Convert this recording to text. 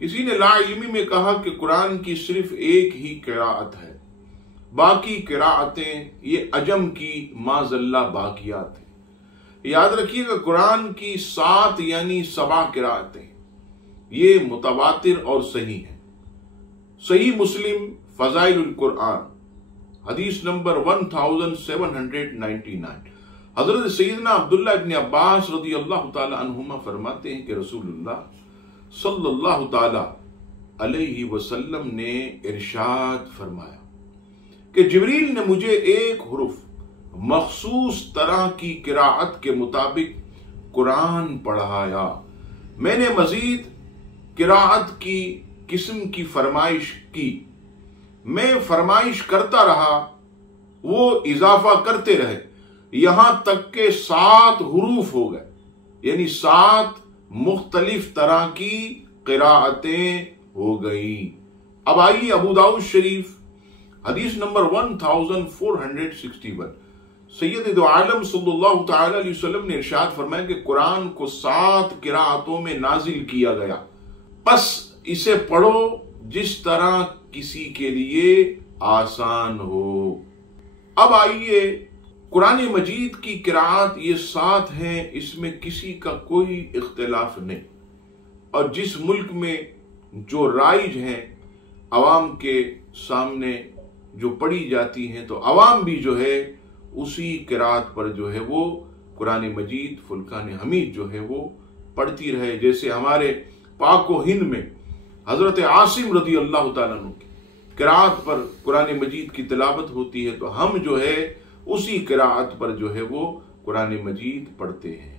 किसी ने ला इल्मी में कहा कि कुरान की सिर्फ एक ही किराअत है, बाकी किराअतें ये अजम की माज़ल्ला बाकियात हैं। याद रखिएगा, कुरान की 7 यानी 7 किराअतें ये मुतवातिर और सही है। सही मुस्लिम फज़ाइलुल कुरान हदीस नंबर 1799, हजरत सैयदना अब्दुल्लाह इब्न अब्बास रज़ियल्लाहु ताला अन्हुमा फरमाते हैं कि रसूलुल्लाह सल्लल्लाहु ताला अलैहि वसल्लम ने इरशाद फरमाया कि जिब्रील ने मुझे एक हुरुफ मखसूस तरह की किराअत के मुताबिक कुरान पढ़ाया। मैंने मजीद किराअत की किस्म की फरमाइश की, मैं फरमाइश करता रहा, वो इजाफा करते रहे, यहां तक के 7 हुरूफ हो गए, यानी 7 मुख्तलिफ तरह की किराअतें हो गई। अब आइए अबू दाऊद शरीफ हदीस नंबर 1461, सैयद दो आलम सल्लल्लाहु तआला अलैहि वसल्लम ने इरशाद फरमाया कि कुरान को 7 किराअतों में नाजिल किया गया, बस इसे पढ़ो जिस तरह किसी के लिए आसान हो। अब आइए, कुरान मजीद की किराअत ये 7 हैं, इसमें किसी का कोई इख्तिलाफ नहीं, और जिस मुल्क में जो राइज हैं अवाम के सामने जो पढ़ी जाती हैं, तो अवाम भी जो है उसी किराअत पर जो है वो कुरान मजीद फुरकान हमीद जो है वो पढ़ती रहे। जैसे हमारे पाक व हिंद में हजरत आसिम रज़ी अल्लाह ताला अन्हु की किराअत पर कुरान मजीद की तिलावत होती है, तो हम जो है उसी किराअत पर जो है वो कुरान मजीद पढ़ते हैं।